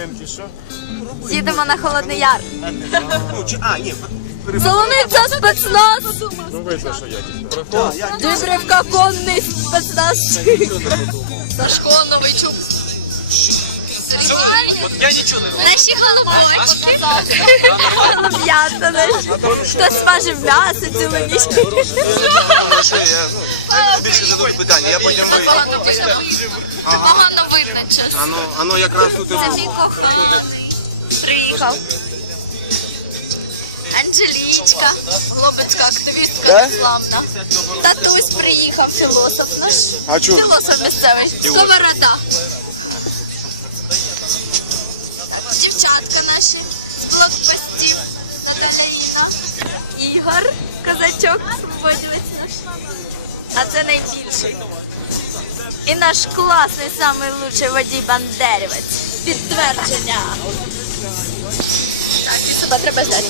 Живем чи що? Їдемо на Холодний Яр. Ну, а, ні. Солониця спецназ. Ну видно, що якість. Дібрівка конний спецназ. Сашко чуб. Я нічого не роблю. Наші голубочки. Голуб'ята наші. Хто смажив м'ясо цілу ніч. Я ну, більше задаю питання, я потім вийду. Ано, ано якраз тут і Це було. мій коханий. Приїхав. Анжелічка, глобицька активістка славна. Татусь приїхав, філософ наш. А чого? Філософ місцевий. Сковорода. Дівчатка наші з блокпостів. Наталя Інна. Ігор, козачок, свободівець наш. А це найбільший. І наш класний, самий лучший водій бандерівець. Підтвердження. Так, і себе треба здати.